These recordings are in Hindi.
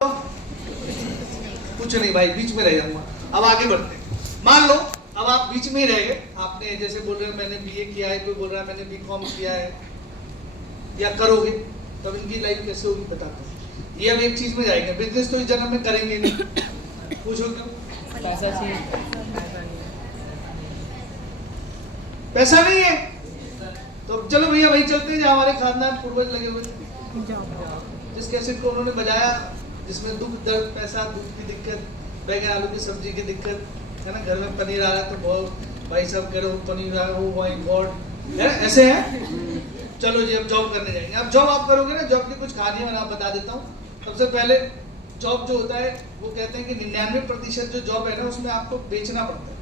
कुछ नहीं भाई, बीच में रह जाऊंगा। अब आगे बढ़ते हैं। मान लो अब आप बीच में ही रह गए। आपने जैसे बोल रहे हैं मैंने बीए किया है, कोई बोल रहा है मैंने बीकॉम किया है या करोगे, तब इनकी लाइफ कैसे होगी बताता हूँ। ये अब एक चीज में जाएंगे, बिजनेस तो इस जन्म में करेंगे नहीं। पूछो क्यों? पैसा चाहिए। पैसा नहीं है तो चलो भैया वही चलते हैं जहाँ हमारे खानदान पूर्वज लगे हुए थे। जिस कैसेट को उन्होंने बजाया जिसमें दुख दर्द पैसा दूध की दिक्कत, बैगन आलू की सब्जी की दिक्कत है ना, घर में पनीर आ रहा है तो बहुत भाई सब कह रहे हो पनीर आ रहा हो माय गॉड है, ऐसे है। चलो जी अब जॉब करने जाएंगे। अब जॉब आप करोगे ना, जॉब की कुछ कहानियां मैं आप बता देता हूँ। सबसे पहले जॉब जो होता है वो कहते हैं कि 99% जो जॉब है ना उसमें आपको बेचना पड़ता है।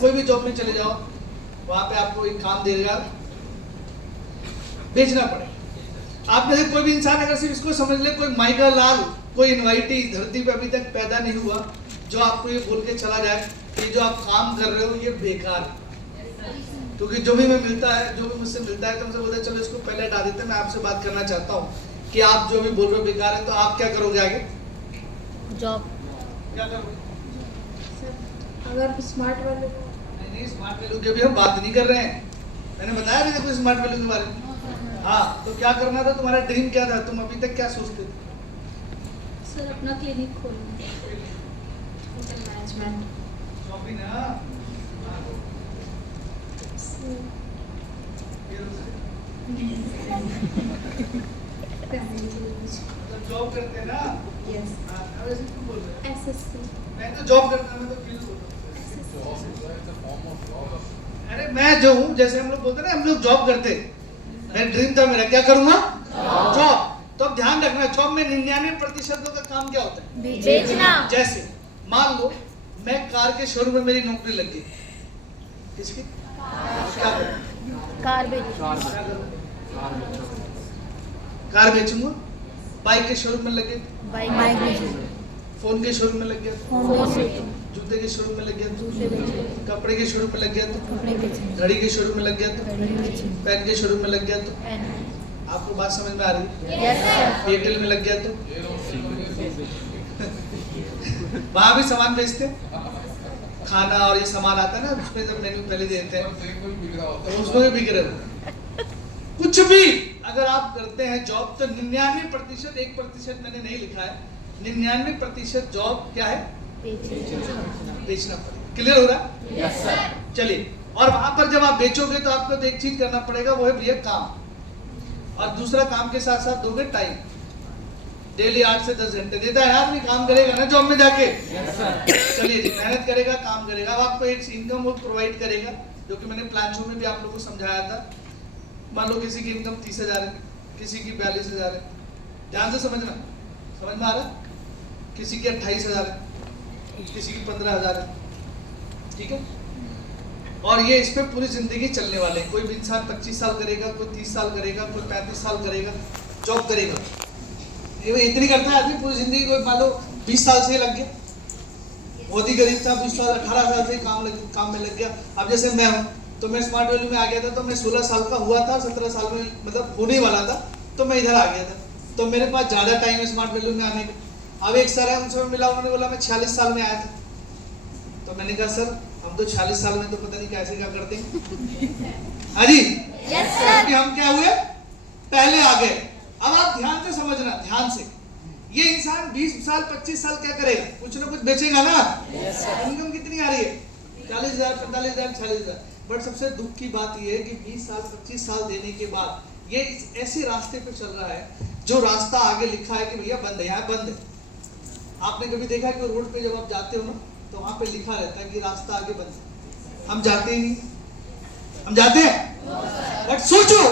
कोई भी जॉब में चले जाओ वहां पे आपको एक काम देगा, बेचना पड़ेगा। आप में से कोई भी इंसान अगर सिर्फ इसको समझ ले, कोई माइका लाल, कोई इनवाइटी धरती पे अभी तक पैदा नहीं हुआ जो आपको ये बोल के चला जाए कि जो आप काम कर रहे हो ये बेकार है। क्योंकि जो भी मैं मिलता है, जो भी मुझसे मिलता है तो मुझसे बोलता है चलो इसको पहले हटा देते हैं, मैं आपसे बात करना चाहता हूँ कि आप जो भी बोल रहे हो बेकार है, तो आप क्या करोगे आगे? जॉब। क्या करोगे? अगर स्मार्ट वाले नहीं, स्मार्ट वैल्यू की अभी हम बात नहीं कर रहे हैं। मैंने बताया अभी देखो स्मार्ट वैल्यू के बारे में। हाँ, तो क्या करना था? तुम्हारा ड्रीम क्या था? तुम अभी तक क्या सोचते थे? सर अपना क्लिनिक खोलना, होटल मैनेजमेंट। शॉपिंग है। हाँ, मतलब जॉब करते हैं ना। यस हाँ, अब ऐसे क्यों बोल रहे हैं? एसएससी मैं तो जॉब करता हूँ, मैं तो क्यों बोल रहा हूँ? अरे मैं जो हूँ, जैसे हम लोग बोलते हैं ना हम लोग जॉब करते, मैं ड्रीम था मेरा, क्या करूँगा? जॉब। तो अब ध्यान रखना, जॉब में 99% का काम क्या होता है? बेचना। जैसे मान लो मैं कार के शोरूम में मेरी नौकरी लग गई। किसकी? क्या करूं? कार बेचना। कार बेचूंगा। बाइक के शोरूम में लग गए, बाइक बेचना। फोन के शोरूम में लग गया, फोन बेचना। जूते के शोरूम में लग गया, जूते बेचना। कपड़े के शोरूम में लग गया, तो कपड़े बेचना। घड़ी के शोरूम में लग गया, तो घड़ी बेचना। पेन के शोरूम में लग गया, तो पेन। आपको बात समझ में आ रही है? Yes sir. एयरटेल में लग गया तो वहां भी सामान बेचते हैं। खाना और ये सामान आता है ना, उसमें जब मेन्यू पहले देते हैं तो उसमें भी बिक रहे हो। कुछ भी अगर आप करते हैं जॉब तो 99%, 1% मैंने नहीं लिखा है, 99% जॉब क्या है? बेचना पड़ेगा। क्लियर हो रहा है? Yes sir. चलिए, और वहां पर जब आप बेचोगे तो आपको तो एक चीज करना पड़ेगा, वो है भैया काम। और दूसरा काम के साथ साथ दोगे टाइम। डेली 8 से 10 घंटे देता है आदमी, काम करेगा ना जॉब में जाके। चलिए जी, मेहनत करेगा, काम करेगा, अब आपको एक इनकम वो प्रोवाइड करेगा, जो कि मैंने प्लान शो में भी आप लोगों को समझाया था। मान लो किसी की इनकम 30,000 है, किसी की 42,000 है, ध्यान से समझना, समझ में आ रहा? किसी की 28,000 है, किसी की 15,000 है, ठीक है। और ये इस पे पूरी जिंदगी चलने वाले हैं। कोई भी इंसान 25 साल करेगा, कोई 30 साल करेगा, कोई 35 साल करेगा, जॉब करेगा। ये इतनी करता है आदमी पूरी जिंदगी। कोई मान लो 20 साल से लग गया, बहुत ही गरीब था, 20 साल 18 साल से काम में लग गया। अब जैसे मैं हूँ तो मैं स्मार्ट वैल्यू में आ गया था, तो मैं 16 साल का हुआ था, 17 साल में मतलब होने वाला था, तो मैं इधर आ गया था। तो मेरे पास ज़्यादा टाइम है स्मार्ट वैल्यू में आने का। अब एक सर है, उनसे मिला, उन्होंने बोला मैं 46 साल में आया था। तो मैंने कहा सर हम तो 46 साल में तो पता नहीं कैसे क्या करते हैं। हाँ जी, यस सर। कि हम क्या हुए, पहले आ गए। अब आप ध्यान से समझना, ध्यान से। ये इंसान 20 साल 25 साल क्या करेगा? कुछ ना कुछ बेचेगा ना। इनकम कितनी आ रही है? 40,000, 45,000, 40,000। बट सबसे दुख की बात यह है कि 20 साल 25 साल देने के बाद ये ऐसे रास्ते पे चल रहा है जो रास्ता आगे लिखा है कि भैया बंद है, यहाँ बंद है। आपने कभी देखा है कि रोड पे जब आप जाते हो ना तो वहां पे लिखा रहता है कि रास्ता आगे बंद है? हम जाते ही नहीं, हम जाते हैं। बट सोचो,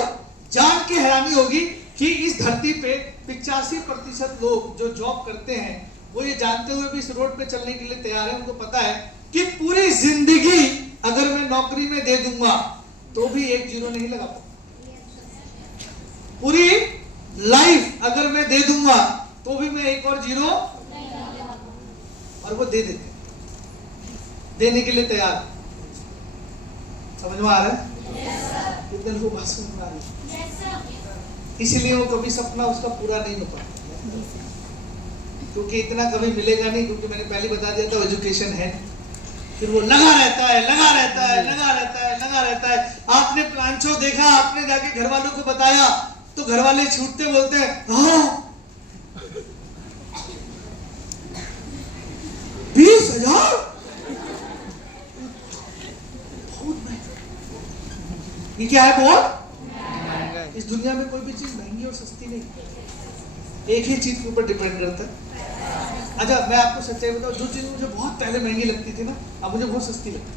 जान के हैरानी होगी कि इस धरती पे 85% लोग जो जॉब करते हैं वो ये जानते हुए भी इस रोड पे चलने के लिए तैयार है। उनको पता है कि पूरी जिंदगी अगर मैं नौकरी में दे दूंगा तो भी एक जीरो नहीं लगा पाऊंगा। पूरी लाइफ अगर मैं दे दूंगा तो भी मैं एक और जीरो, और वो दे देते, देने के लिए तैयार। समझ में आ रहा है? कितने लोग बात समझ में आ रही है? इसलिए वो कभी सपना उसका पूरा नहीं हो पाता। क्योंकि इतना कभी मिलेगा नहीं, क्योंकि मैंने पहले बता दिया था एजुकेशन है। फिर वो लगा रहता है, लगा रहता है, लगा रहता है, लगा रहता है। आपने प्लांचो देखा, आपने जाके घर वालों को बताया, तो घर वाले छूटते बोलते हैं हाँ 20,000 ये क्या है? बहुत। इस दुनिया में कोई भी चीज महंगी और सस्ती नहीं, एक ही चीज के ऊपर डिपेंड करता है। अच्छा मैं आपको सच्चाई बताऊं, जो चीज मुझे बहुत पहले महंगी लगती थी ना, अब मुझे बहुत सस्ती लगती है।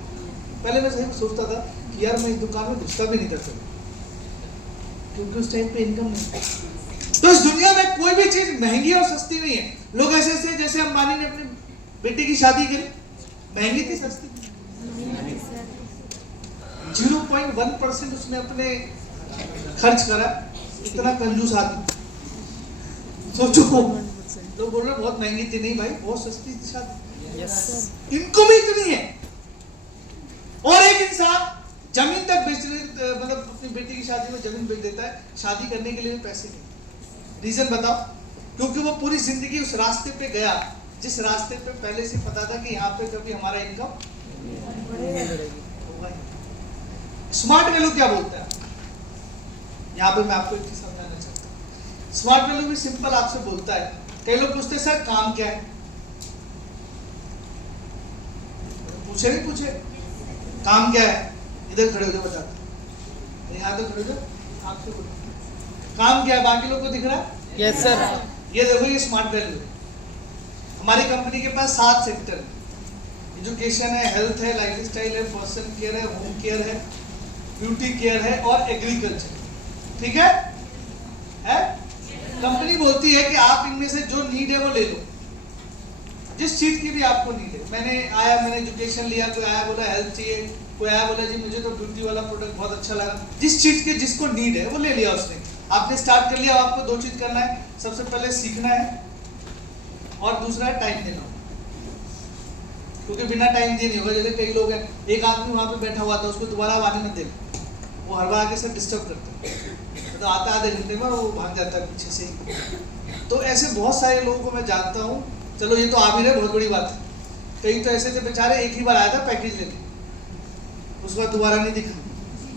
पहले मैं सही सोचता था कि यार मैं इस दुकान में घुसता भी नहीं कर सकता, क्योंकि उस टाइम पे इनकम नहीं। तो इस दुनिया में कोई भी चीज महंगी और सस्ती नहीं है। लोग ऐसे ऐसे, जैसे अंबानी ने अपनी बेटी की शादी करी, महंगी थी सस्ती? 0.1% उसने अपने खर्च करा। इतना कंजूस आदमी, सोचो। लोग बोल रहे बहुत महंगी थी, नहीं भाई बहुत सस्ती थी शादी। इनकम ही इतनी है। और एक इंसान जमीन तक बेचने, मतलब अपनी बेटी की शादी में जमीन बेच देता है, शादी करने के लिए भी पैसे नहीं। रीजन बताओ? क्योंकि वो पूरी जिंदगी उस रास्ते पे गया जिस रास्ते पे पहले से पता था कि यहाँ पे कभी हमारा इनकम। स्मार्ट वैल्यू क्या बोलता है? यहाँ पे मैं आपको एक चीज समझाना चाहता हूँ। स्मार्ट वैल्यू भी सिंपल आपसे बोलता है। कई लोग पूछते हैं सर काम क्या है? पूछे नहीं पूछे काम क्या है? इधर खड़े हो जाओ, बताते यहाँ तो खड़े हो जाओ, आपसे बोलो काम क्या है। बाकी लोग को दिख रहा है? Yes sir. ये देखो, ये स्मार्ट वैल्यू है। हमारी कंपनी के पास 7 सेक्टर है। एजुकेशन है, हेल्थ है, लाइफस्टाइल है, पर्सन केयर है, होम केयर है, ब्यूटी केयर है और एग्रीकल्चर। ठीक है? कंपनी बोलती है कि आप इनमें से जो नीड है वो ले लो, जिस चीज की भी आपको नीड है। मैंने एजुकेशन लिया, कोई आया बोला हेल्थ चाहिए, कोई आया बोला जी मुझे तो ब्यूटी वाला प्रोडक्ट बहुत अच्छा लगा। जिस चीज की जिसको नीड है वो ले लिया उसने। आपने स्टार्ट कर लिया। आपको 2 चीज करना है, सबसे पहले सीखना है और दूसरा है टाइम देना, क्योंकि बिना टाइम दिए नहीं होगा। जैसे कई लोग हैं, एक आदमी वहां पे बैठा हुआ था, उसको दोबारा आने मत देना, वो हर बार आके सब डिस्टर्ब करता है, तो आता आधे घंटे में वो भाग जाता है पीछे से। तो ऐसे बहुत सारे लोगों को मैं जानता हूँ। चलो ये तो आ भी रहे, बहुत बड़ी बात है। कई तो ऐसे थे बेचारे, एक ही बार आया था पैकेज लेके, उसके बाद दोबारा नहीं दिखा।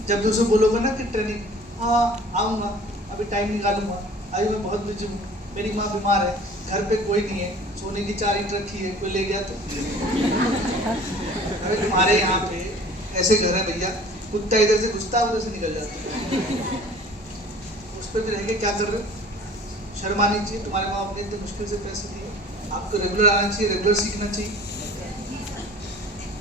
जब भी उसे बोलोगे ना कि ट्रेनिंग, हाँ आऊँगा, अभी टाइम निकालूंगा, अभी मैं बहुत बिजी हूँ, मेरी माँ बीमार है, घर पे कोई नहीं है, सोने की 4 ईंट रखी है, कोई ले गया तो। अरे तुम्हारे यहाँ पे ऐसे घर है भैया, कुत्ता इधर से घुसता उधर से निकल जाता, उस पर भी रह के क्या कर रहे हो? शर्म आनी चाहिए। तुम्हारे माँ बाप ने इतने मुश्किल से पैसे दिए, आपको रेगुलर आना चाहिए, रेगुलर सीखना चाहिए।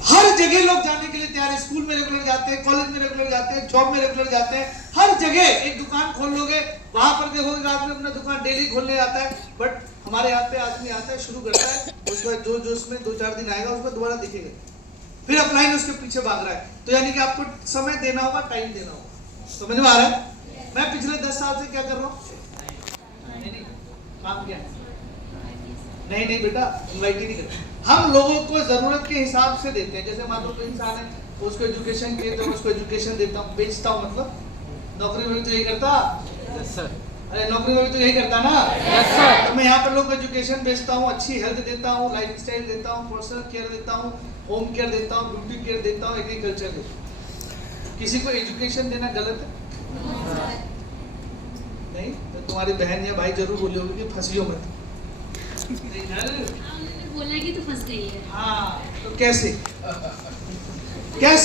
हर जगह लोग जाने के लिए तैयार है। स्कूल में रेगुलर जाते हैं, कॉलेज में रेगुलर जाते हैं, जॉब में रेगुलर जाते हैं। हर जगह एक दुकान खोल लोगे, वहां पर देखोगे कि आदमी अपना दुकान डेली खोलने आता है। बट हमारे यहाँ पे आदमी आता है, शुरू करता है, उसके बाद जो उसमें 2-4 दिन आएगा, उसको दोबारा दिखेगा, फिर अपलाइन उसके पीछे भाग रहा है। तो यानी कि आपको समय देना होगा, टाइम देना होगा। समझ में आ रहा है? मैं पिछले 10 साल से क्या कर रहा हूँ? नहीं काम किया नहीं बेटा, इन्वाइट ही नहीं करता। हम लोगों को जरूरत के हिसाब से देते हैं। जैसे मान लो कोई इंसान है, उसको एजुकेशन चाहिए तो उसको एजुकेशन देता हूँ, बेचता हूँ। मतलब नौकरी में भी तो यही करता। Yes sir. अरे नौकरी में भी तो यही करता ना। Yes sir. तो मैं यहाँ पर लोग एजुकेशन बेचता हूँ, अच्छी हेल्थ देता हूँ, लाइफ स्टाइल देता हूँ, पर्सनल केयर देता हूँ, होम केयर देता हूँ, ब्यूटी केयर देता हूँ, एग्रीकल्चर देता हूँ। किसी को एजुकेशन देना गलत है? नहीं तो तुम्हारी बहन या भाई जरूर बोले होगी कि फंसियो मत। बोला कि तो फंस गई है। हाँ तो कैसे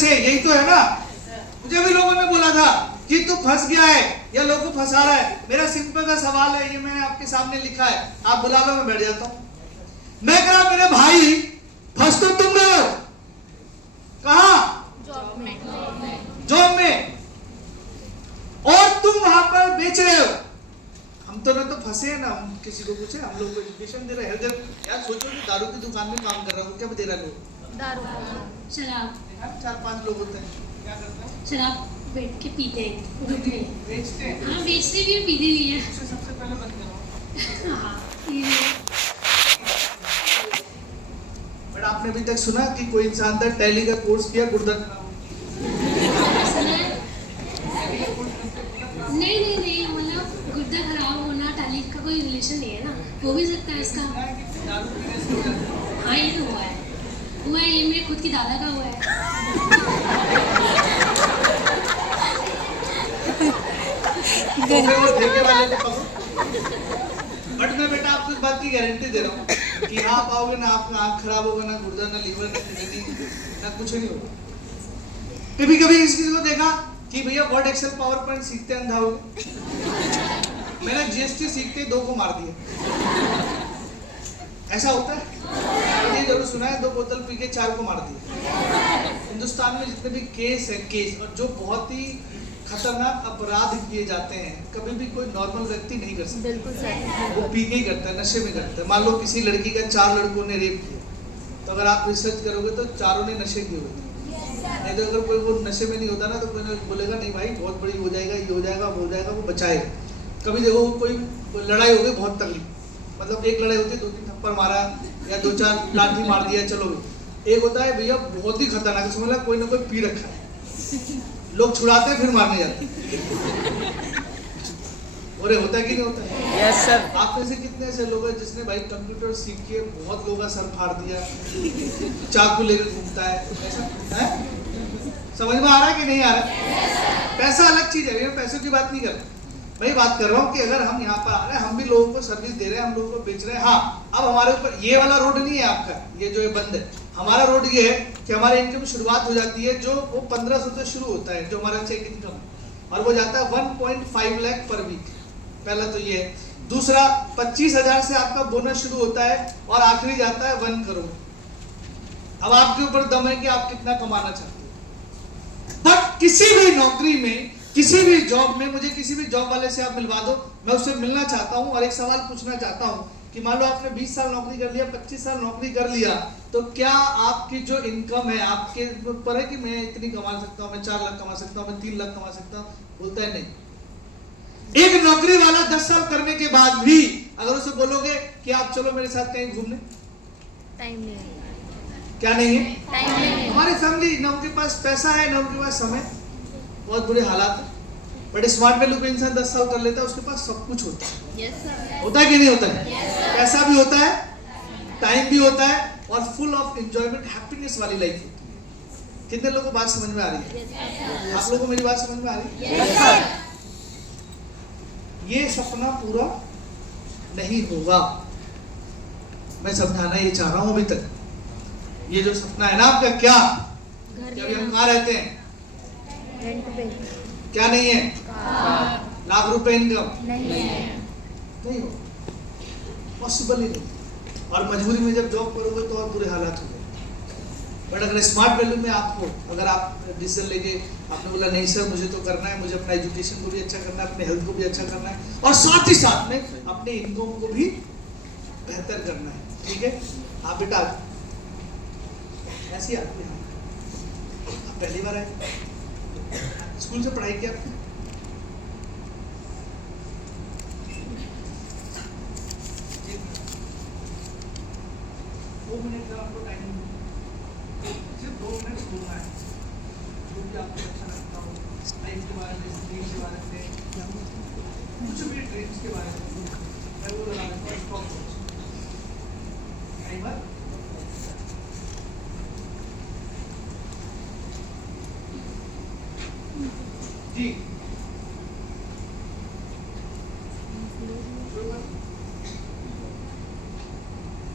यही तो है ना। मुझे भी लोगों ने बोला था कि तू फंस गया है या लोगों को फंसा रहा है। मेरा सिंपल सा सवाल है, ये मैंने आपके सामने लिखा है, आप बुला लो, मैं बैठ जाता हूँ। मैं कह रहा मेरे भाई फंस तो तुम गए हो, कहाँ? जॉब में, और तुम वहां पर बेच रहे हो। हम तो ना तो फंसे हैं ना हम किसी को पूछे, हम लोग को एजुकेशन दे रहे हैं। यार सोचो कि दारू की दुकान में काम कर रहा हूँ, क्या दे रहा है लोग? दारू, शराब। 4-5 लोग होते हैं, क्या करते हैं? शराब बैठ के पीते हैं, बेचते हैं। हाँ बेचते भी है, पीते भी है। उसे सबसे पहले बंद करो। हाँ ये भी है। बट आपने अभी तक सुना कि कोई इंसान था टैली का कोर्स किया, गुर्दा खराब हो गया? सुना है? नहीं मतलब गुर्दा खराब होना टैली का कोई रिलेशन नहीं है ना, हो भी सकता है इसका। सुना है कि दारू पीने से हो जाता है। हाँ ये तो हुआ है ये मेरे खुद की दादा का हुआ है। तो फिर वो ठेके वाले को पकड़ो। बट मैं बेटा आपको इस बात की गारंटी दे रहा हूँ कि यहाँ आप आओगे ना, आपका आँख खराब होगा, ना गुर्दा, ना लीवर, ना किडनी, ना कुछ नहीं होगा। कभी कभी इस चीज को देखा कि भैया वर्ड एक्सेल पावर पॉइंट सीखते अंधा हो गए। मैंने जीएसटी सीखते 2 को मार दिया। ऐसा होता है? ये जरूर सुना है, 2 बोतल पी के 4 को मार दिया। हिंदुस्तान में जितने भी केस है, केस और जो बहुत ही खतरनाक अपराध किए जाते हैं, कभी भी कोई नॉर्मल व्यक्ति नहीं कर सकता। बिल्कुल सर। वो पी के ही करता है, नशे में करता है। मान लो किसी लड़की का 4 लड़कों ने रेप किया, तो अगर आप रिसर्च करोगे तो चारों ने नशे किए हुए थे। नहीं तो अगर कोई वो नशे में नहीं होता ना, तो कोई बोलेगा नहीं भाई बहुत बड़ी हो जाएगा, ये हो जाएगा, वो हो जाएगा, वो बचाएगा। कभी देखो कोई लड़ाई हो गई बहुत तगड़ी, मतलब एक लड़ाई होती है, 2-3 थप्पड़ मारा या 2-4 लाठी मार दिया, चलो। एक होता है भैया बहुत ही खतरनाक, समझ लो कोई ना कोई पी रखा है, लोग छुड़ाते हैं फिर मारने जाते हैं। और होता है कि नहीं होता है? Yes sir. आप में से कितने ऐसे लोग हैं जिसने भाई कंप्यूटर सीख के बहुत लोगों का सर फाड़ दिया, चाकू लेकर घूमता है, ऐसा है? समझ में आ रहा है कि नहीं आ रहा? पैसा अलग चीज है, मैं पैसों की बात नहीं कर रहा, मैं बात कर रहा हूँ कि अगर हम यहाँ पर आ रहे हैं, हम भी लोगों को सर्विस दे रहे हैं, हम लोगों को बेच रहे हैं। हाँ, अब हमारे ऊपर ये वाला रोड नहीं है आपका, ये जो है बंद है। हमारा रोड ये है कि हमारे इनकम शुरुआत हो जाती है, जो वो 1500 से शुरू होता है, जो हमारा चेक इनकम है, और वो जाता है 1.5 लाख पर वीक। पहला तो ये है। दूसरा 25,000 से आपका बोनस शुरू होता है और आखिरी जाता है 1 करोड़। अब आपके ऊपर दम है कि आप कितना कमाना चाहते हो। बट किसी भी नौकरी में, किसी भी जॉब में, मुझे किसी भी जॉब वाले से आप मिलवा दो, मैं उससे मिलना चाहता हूं और एक सवाल पूछना चाहता हूं कि मान लो आपने 20 साल नौकरी कर लिया, 25 साल नौकरी कर लिया, तो क्या आपकी जो इनकम है आपके ऊपर है कि मैं इतनी कमा सकता हूं, मैं 4 लाख कमा सकता हूं, मैं 3 लाख कमा सकता हूं? बोलता है नहीं। एक नौकरी वाला 10 साल करने के बाद भी अगर उसे बोलोगे कि आप चलो मेरे साथ कहीं घूमने, टाइम नहीं है। क्या नहीं है? टाइम नहीं है। हमारी फैमिली ना उनके पास पैसा है ना उनके पास समय, बहुत बुरे हालात है। बट स्मार्ट वैल्यू पे इंसान 10 साल कर लेता है, उसके पास सब कुछ होता है। Yes sir. होता है कि नहीं होता है? पैसा भी होता है, टाइम भी होता है, और फुल ऑफ एंजॉयमेंट, हैप्पीनेस वाली लाइफ होती है। कितने लोगों को बात समझ में आ रही है? आप लोगों को मेरी बात समझ में आ रही है? Yes sir. ये सपना पूरा नहीं होगा, मैं समझाना ये चाह रहा हूं अभी तक। ये जो सपना है ना आपका, क्या घर कि अभी हम कहाँ रहते हैं, रेंट पे क्या नहीं है? कार लाख रुपए इनकम नहीं है। नहीं हो, पॉसिबल ही नहीं। और मजबूरी में जब जॉब करोगे तो और बुरे हालात होंगे। बट अगर स्मार्ट वैल्यू में आपको, अगर आप डिसीजन लेके आपने बोला नहीं सर मुझे तो करना है, मुझे अपना एजुकेशन को भी अच्छा करना है, अपने हेल्थ को भी अच्छा करना है, और साथ ही साथ में अपने इनकम को भी बेहतर करना है, ठीक है? आप बेटा ऐसी आदमी हैं, आप पहली बार आए, स्कूल से पढ़ाई किया आपने? आपको टाइम सिर्फ 2 मिनट बोलना है, जो भी आपको अच्छा लगता हो, लाइफ के बारे में, जिंदगी के बारे में, कुछ भी ड्रीम्स के बारे में, मैं वो लगा देता हूँ स्टॉप वॉच। कई बार जी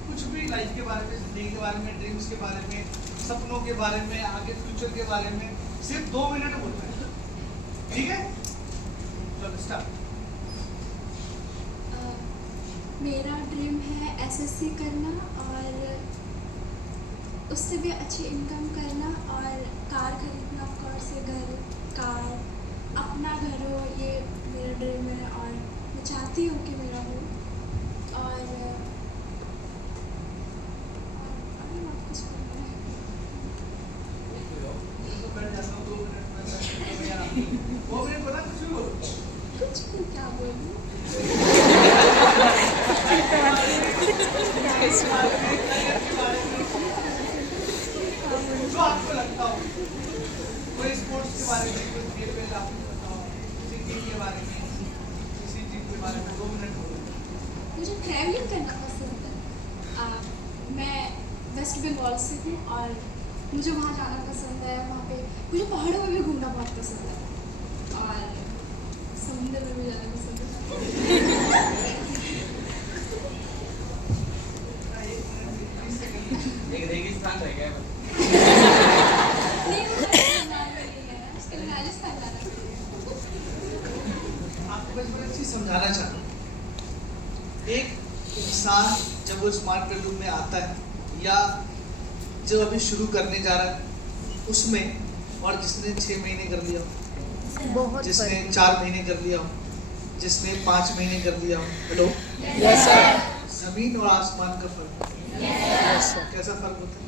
कुछ भी लाइफ के बारे में, जिंदगी के बारे में, ड्रीम्स के बारे में, सपनों के बारे में, आगे फ्यूचर के बारे में सिर्फ 2 मिनट बोलना है, ठीक है? चलो स्टार्ट। मेरा ड्रीम है एसएससी करना और उससे भी अच्छी इनकम करना और कार खरीदना, ऑफ कोर्स घर, कार, अपना घर हो, ये मेरा ड्रीम है और मैं चाहती हूँ कि मेरा हो। और बहुत कुछ करना है। तो बैठ जाता हूँ 2 मिनट में, 2 मिनट बोला कुछ भी बोलो। कुछ भी क्या बोलूँ? जो आपको लगता हो, कोई स्पोर्ट्स के बारे में, कोई खेल में आपको बताओ, किसी गेम के बारे में, किसी चीज के बारे में 2 मिनट बोलो। मुझे ट्रैवलिंग करना पसंद है। वेस्ट बंगाल से हूँ और मुझे वहाँ जाना पसंद है। वहाँ पे मुझे पहाड़ों में भी घूमना बहुत पसंद है और समुद्र में भी जाना पसंद है। एक रेगिस्तान रह गया है। नहीं, वो राजस्थान में नहीं है, राजस्थान जाना है। आपको बस बड़ी चीज समझाना चाहता हूँ। एक इंसान जब वो स्मार्ट बेडरूम में आता है या जो अभी शुरू करने जा रहा है उसमें, और जिसने 6 महीने कर लिया हो, बहुत जिसने 4 महीने कर लिया हो, जिसने 5 महीने कर लिया हो, हेलो, यस सर। जमीन और आसमान का फर्क। Yes sir. कैसा फर्क होता है?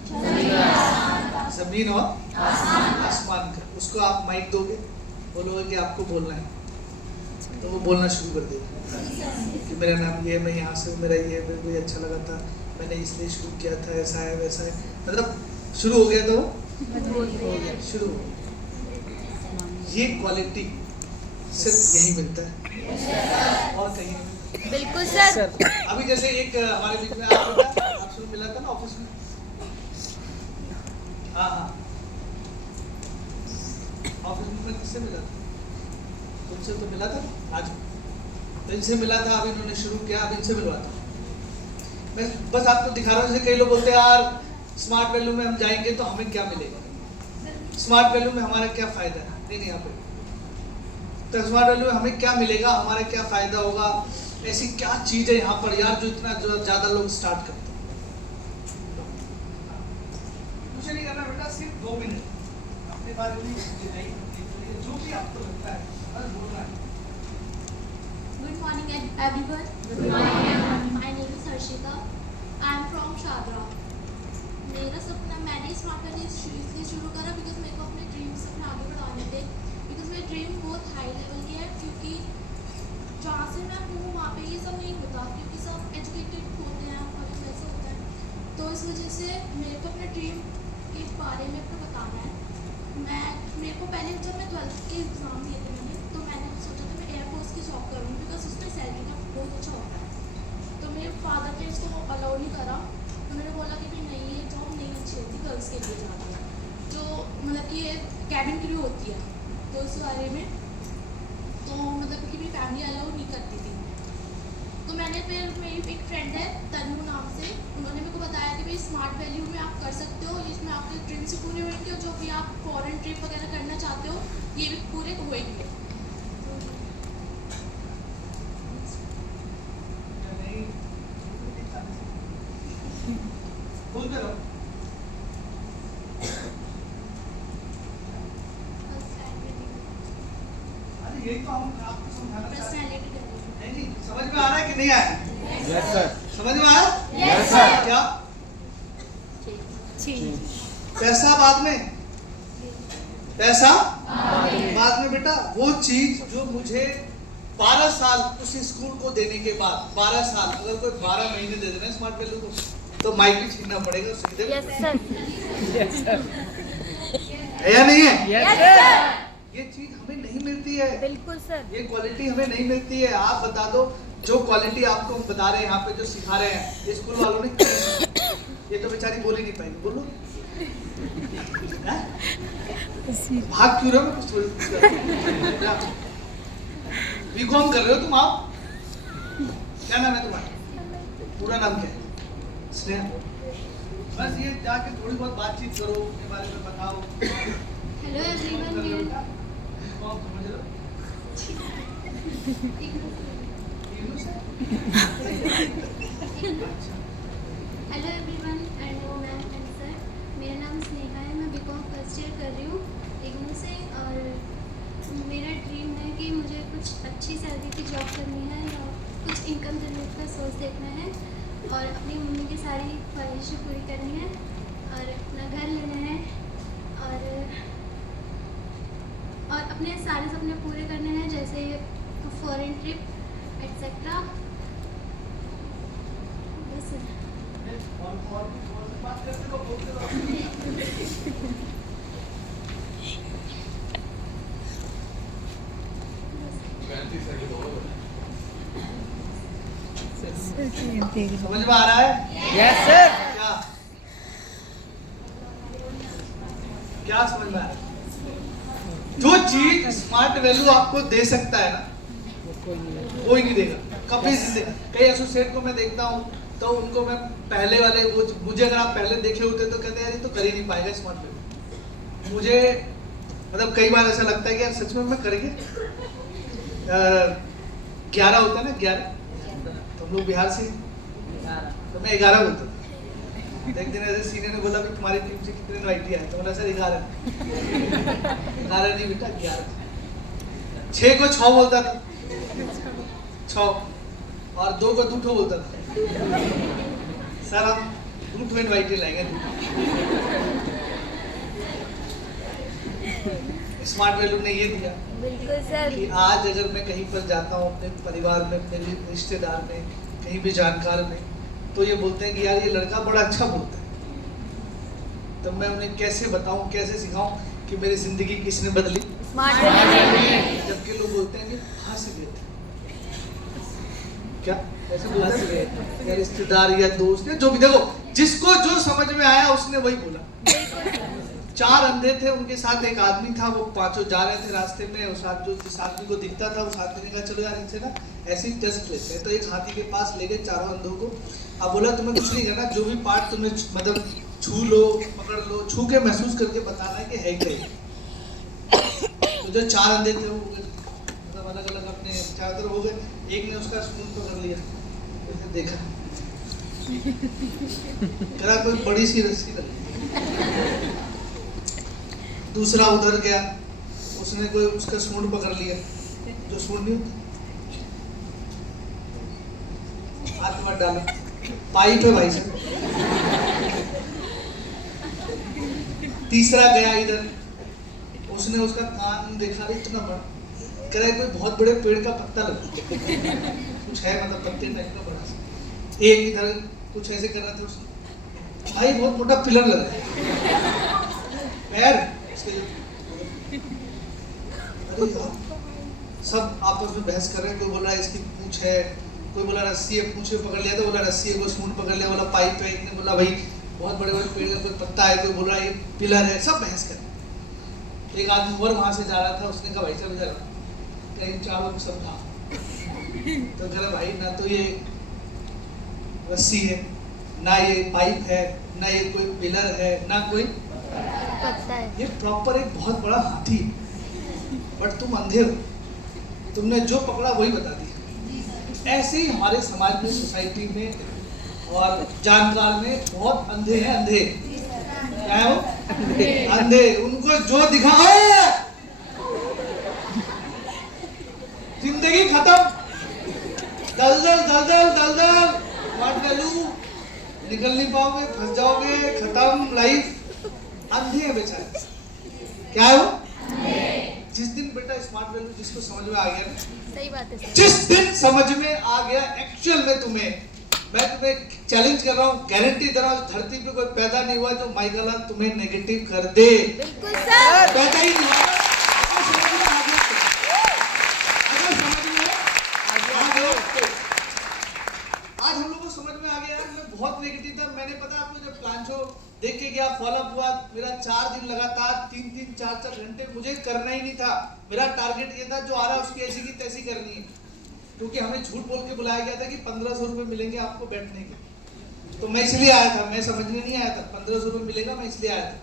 जमीन और आसमान का। उसको आप माइक दोगे, बोलोगे कि आपको बोलना है, तो वो बोलना शुरू कर देगा कि मेरा नाम ये है, मैं यहाँ से हूँ, मेरा ये है, मेरे को ये अच्छा लगा था, मैंने इसलिए शुरू किया था, ऐसा है वैसा है, मतलब शुरू हो गया तो शुरू हो गया। ये क्वालिटी सिर्फ यही मिलता है और कहीं नहीं मिलता। बिल्कुल सर। अभी जैसे एक हमारे बीच में आपसे मिला था ना ऑफिस में, हाँ हाँ, ऑफिस में मैं किससे मिला था? तुमसे तो मिला था आज, तो इनसे मिला था, अभी इन्होंने शुरू किया, अभी इनसे मिलवा था। मैं बस आपको दिखा रहा हूँ। जैसे कई लोग बोलते हैं यार स्मार्ट वैल्यू में हम जाएंगे तो हमें क्या मिलेगा, स्मार्ट वैल्यू में हमारा क्या फायदा है। नहीं नहीं, यहाँ पे तो स्मार्ट वैल्यू में हमें क्या मिलेगा, हमारा क्या फायदा होगा, ऐसी क्या चीज है यहाँ पर यार जो इतना ज्यादा लोग स्टार्ट करते हैं। कुछ नहीं करना बेटा, सिर्फ 2 मिनट अपने बारे में जो भी आपको लगता है बस बोलना है। Good morning everyone. Good morning everyone. My name is Harshita. I am from Shadra. मेरा सपना, मैंने स्मार्ट वैल्यू इसलिए शुरू करा बिकॉज मेरे को अपने ड्रीम्स अपने आगे बढ़ाने थे। बिकॉज मेरे ड्रीम बहुत हाई लेवल के है, क्योंकि जहाँ से मैं हूँ वहाँ पे ये सब नहीं होता, क्योंकि सब एजुकेटेड होते हैं और वैसा होता है। तो इस वजह से मेरे को अपने ड्रीम के बारे में अपना बताना है। मेरे को पहले जब मैं 12th के एग्ज़ाम दिए थे मैंने, तो मैंने सोचा था मैं एयरफोर्स की जॉब करूँगी बिकॉज उसमें सैलरी का बहुत अच्छा होता है। तो मेरे फादर ने इसको अलाउ नहीं करा, तो मैंने बोला कि भाई नहीं, ये जॉब नहीं अच्छी होती, गर्ल्स के लिए जाती है, जो मतलब कि ये कैबिन क्रू होती है, तो उस बारे में तो मतलब कि मेरी फैमिली अलाउ नहीं करती थी। तो मैंने फिर, मेरी एक फ्रेंड है तनु नाम से, उन्होंने मेरे को बताया कि भाई स्मार्ट वैल्यू में आप कर सकते हो, इसमें आपके ड्रीम्स पूरे होंगे और जो भी आप फॉरेन ट्रिप वगैरह करना चाहते हो ये भी पूरे होंगे। बोलते रहो। अरे यही तो हम आपको समझाना चाहते हैं। पर्सनैलिटी नहीं, समझ में आ रहा है कि नहीं आया? Yes sir. समझ में आया? Yes sir. क्या ठीक। पैसा बाद में, पैसा बाद में बेटा। वो चीज जो मुझे 12 साल उस स्कूल को देने के बाद, 12 साल, अगर कोई 12 महीने दे देना स्मार्ट वैल्यू को, तो माइक भी छीनना पड़ेगा उससे। Yes sir. है या नहीं है? Yes sir. ये चीज हमें नहीं मिलती है, बिल्कुल सर। ये क्वालिटी हमें नहीं मिलती है। आप बता दो, जो क्वालिटी आपको हम बता रहे हैं यहाँ पे, जो सिखा रहे हैं, ये स्कूल वालों ने क्या सिखाया? ये तो बेचारी बोल ही नहीं पाएगी। बोलो भाग क्यों रहे हो? कुछ थोड़ी बीकॉम कर रहे हो तुम? आप क्या नाम है तुम्हारा? पूरा नाम क्या है? स्नेहा। बस ये जाके थोड़ी बहुत बातचीत करो, अपने बारे में बताओ। हेलो एवरीवन, कौन समझ रहे हो? Hello everyone and ma'am and sir, मेरा नाम स्नेहा है, मैं बीकॉम फर्स्ट ईयर कर रही हूँ इग्नू से। और मेरा ड्रीम है कि मुझे कुछ अच्छी सैलरी की जॉब करनी है और कुछ इनकम जनरेट का सोर्स देखना है और अपनी मम्मी की सारी ख्वाहिशें पूरी करनी है और अपना घर लेना है और अपने सारे सपने पूरे करने हैं, जैसे फॉरेन ट्रिप एटसेट्रा। बस और बात करते रहो, बोलते रहो। समझ में आ रहा है? Yes sir. क्या क्या समझ में आया? जो चीज स्मार्ट वैल्यू आपको दे सकता है ना, कोई नहीं देगा कभी जिंदगी। कई एसोसिएट को मैं देखता हूँ तो उनको मैं पहले वाले वो मुझे अगर आप पहले देखे होते तो कहते हैं यार ये तो कर ही नहीं पाएगा स्मार्ट वैल्यू। मुझे मतलब कई बार ऐसा लगता है कि यार सच में मैं करेंगे। 11 होता है ना 11, तो हम लोग बिहार से तो मैं 11 बोलता था। एक दिन ऐसे सीनियर ने बोला कि तुम्हारी टीम से कितने इनवाइटी आए, तो बोला सर 11 नहीं बेटा 11। 6 को 6 बोलता था 6 और 2 को 2 बोलता था सर हम 2 इनवाइटी लाएंगे। स्मार्ट वैल्यू ने ये दिया बिल्कुल सर। कि आज अगर मैं कहीं पर जाता हूँ अपने परिवार में, अपने रिश्तेदार में, कहीं भी जानकार में, तो ये बोलते हैं कि यार ये लड़का बड़ा अच्छा बोलता है। तो मैं उन्हें कैसे बताऊं, कैसे सिखाऊं कि मेरी जिंदगी किसने बदली? Smart value. जबकि लोग बोलते हैं कि हंस गए थे। क्या ऐसे बोलते हैं या रिश्तेदार या दोस्त या जो भी, देखो जिसको जो समझ में आया उसने वही बोला। 4 अंधे थे, उनके साथ एक आदमी था, वो पांचों जा रहे थे रास्ते में। उस आदमी जिस आदमी को दिखता था उस आदमी ने कहा चलो यार इनसे ना ऐसे ही टेस्ट लेते हैं। तो एक हाथी के पास ले गए चारों अंधों को। अब बोला तुम्हें कुछ नहीं करना, जो भी पार्ट तुम्हें मतलब छू लो, पकड़ लो, छू के महसूस करके बताना है कि है क्या। तो जो 4 अंधे थे वो मतलब अलग अलग अपने चारों तरफ हो गए। एक ने उसका स्पून पकड़ लिया, उसने देखा करा कोई बड़ी सी रस्सी लगी। दूसरा उधर गया, उसने कोई उसका सूंड पकड़ लिया, जो सूंड नहीं हाथ में डाला, पाइप है भाई साहब। तीसरा गया इधर, उसने उसका कान देखा इतना बड़ा, कह रहा है कोई बहुत बड़े पेड़ का पत्ता लगा कुछ है, मतलब पत्ते टाइप का बड़ा सा। एक इधर कुछ ऐसे कर रहा था उसने, भाई बहुत मोटा पिलर लगा पैर। अरे सब आपस में बहस कर रहे हैं। कोई बोल रहा है इसकी पूंछ है, कोई बोला रस्सी है, पूंछ में पकड़ लिया, तो बोला रस्सी है, कोई सूंड पकड़ लिया, बोला पाइप है, एक ने बोला भाई बहुत बड़े बड़े पेड़ का कोई पत्ता है, कोई बोल रहा है ये पिलर है। सब बहस कर रहे। एक आदमी और वहां से जा रहा था, उसने कहा भाई साहब इधर कहीं चारों को समझा। तो कह रहा भाई ना तो ये रस्सी है, ना ये पाइप है, ना ये कोई पिलर है, ना कोई पता है। ये प्रॉपर एक बहुत बड़ा हाथी, बट तुम अंधे हो, तुमने जो पकड़ा वही बता दिया। ऐसे ही हमारे समाज में, सोसाइटी में और जानकार में बहुत अंधे हैं। अंधे क्या है वो? अंधे। उनको जो दिखा जिंदगी खत्म, दलदल दलदल दलदल, व्हाट वैल्यू, निकल नहीं पाओगे, फंस जाओगे, खत्म लाइफ। अंधे हैं बेचारे। क्या है वो? जिस दिन बेटा स्मार्ट वैल्यू जिसको समझ में आ गया ना, सही बात है सर। जिस दिन समझ में आ गया एक्चुअल में तुम्हें, मैं तुम्हें चैलेंज कर रहा हूँ, गारंटी दे रहा हूँ, धरती पे कोई पैदा नहीं हुआ जो माई गला तुम्हें नेगेटिव कर दे। बिल्कुल सर। पैदा ही नहीं हुआ। अगर समझ में आ गया तो आज हम लोगों को समझ में आ गया। मैं बहुत नेगेटिव था, मैंने पता आपको जब प्लांचो देख के गया, फॉलोअप हुआ, मेरा 4 दिन लगातार 3-3 4-4 घंटे मुझे करना ही नहीं था। मेरा टारगेट ये था जो आ रहा है उसकी ऐसी की तैसी करनी है, क्योंकि हमें झूठ बोल के बुलाया गया था कि 1500 रुपए मिलेंगे आपको बैठने के। तो मैं इसलिए आया था, मैं समझने नहीं आया था 1500 रुपए मिलेगा, मैं इसलिए आया था।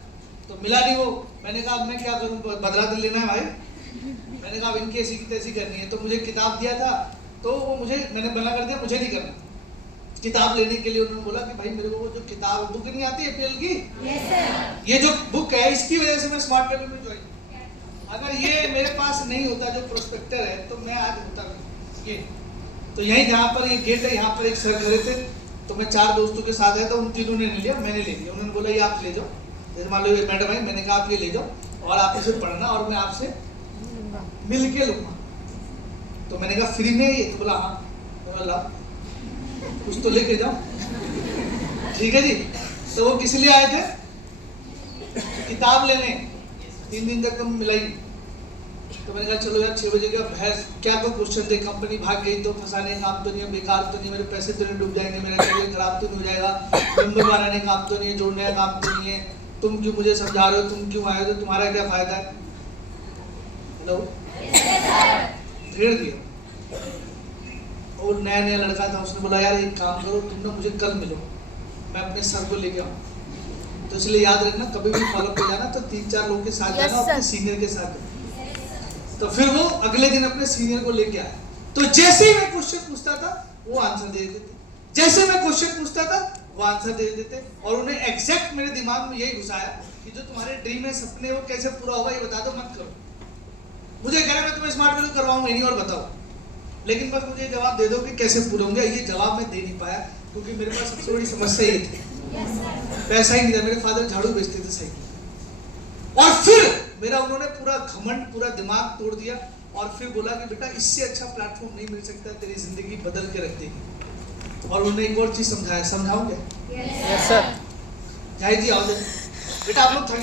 तो मिला नहीं वो, मैंने कहा अब मैं क्या करूँ, बदला तो लेना है भाई। मैंने कहा इनकी ऐसी की तैसी करनी है। तो मुझे किताब दिया था, तो वो मुझे, मैंने मना कर दिया, मुझे नहीं करना। किताब लेने के लिए उन्होंने बोला कि भाई मेरे को वो जो किताब बुक नहीं आती एपीएल की, ये जो बुक है इसकी वजह से मैं स्मार्ट वैल्यू में ज्वाइन। अगर ये मेरे पास नहीं होता जो प्रोस्पेक्टर है तो मैं आज होता नहीं ये। तो यहीं जहाँ पर ये गेट है, यहाँ पर एक सर खड़े थे, तो मैं 4 दोस्तों के साथ आया, तो उन तीनों ने नहीं लिया, मैंने ले लिया। उन्होंने बोला ये आप ले जाओ, जैसे मान लो ये मैडम है, मैंने कहा आप ये ले जाओ और आप इसे पढ़ना और मैं आपसे मिल के लूंगा। तो मैंने कहा फ्री में ये? तो बोला हाँ। बोला कुछ तो लेके जाओ। ठीक है जी। तो वो किस लिए आए थे? किताब लेने। 3 दिन तक तो मिलाई। तो मैंने कहा चलो यार 6 बजे का बहस, क्या कोई क्वेश्चन दे, कंपनी भाग गई तो फंसाने काम तो नहीं है, बेकार तो नहीं, मेरे पैसे तो नहीं डूब जाएंगे, मेरा करियर खराब तो नहीं हो जाएगा, मेंबर बनाने काम तो नहीं है, जोड़ने का काम तो नहीं है। तो तुम क्यों मुझे समझा रहे हो, तुम क्यों आए हो, तो तुम्हारा क्या फायदा है? हेलो, छेड़ दिया। और नया नया लड़का था, उसने बोला यार एक काम करो, तुम ना मुझे कल मिलो, मैं अपने सर को लेके आऊँ। तो इसलिए याद रखना, कभी भी फॉलो पे जाना तो 3-4 लोगों के साथ जाना, अपने सीनियर के साथ जाना। तो फिर वो अगले दिन अपने सीनियर को लेके आया। तो जैसे ही मैं क्वेश्चन पूछता था वो आंसर दे देते, जैसे मैं क्वेश्चन पूछता था वो आंसर दे देते, और उन्हें एग्जैक्ट मेरे दिमाग में यही घुसाया कि जो तुम्हारे ड्रीम है, सपने, वो कैसे पूरा होगा ये बता दो, मत करो। मुझे कह रहा मैं तुम्हें स्मार्ट वैल्यू करवाऊंगा नहीं और बताओ, लेकिन बस मुझे जवाब दे दो कि कैसे पूरे होंगे। ये जवाब मैं दे नहीं पाया क्योंकि मेरे पास सबसे बड़ी समस्या ये थी, पैसा ही नहीं था। मेरे फादर झाड़ू बेचते थे साइकिल, और फिर मेरा उन्होंने पूरा घमंड, पूरा दिमाग तोड़ दिया, और फिर बोला कि बेटा इससे अच्छा प्लेटफॉर्म नहीं मिल सकता, तेरी जिंदगी बदल के रख देगी। और उन्होंने एक और चीज समझाया, समझाओगे? Yes sir. जाहिर जी आओ, बेटा आप लोग थके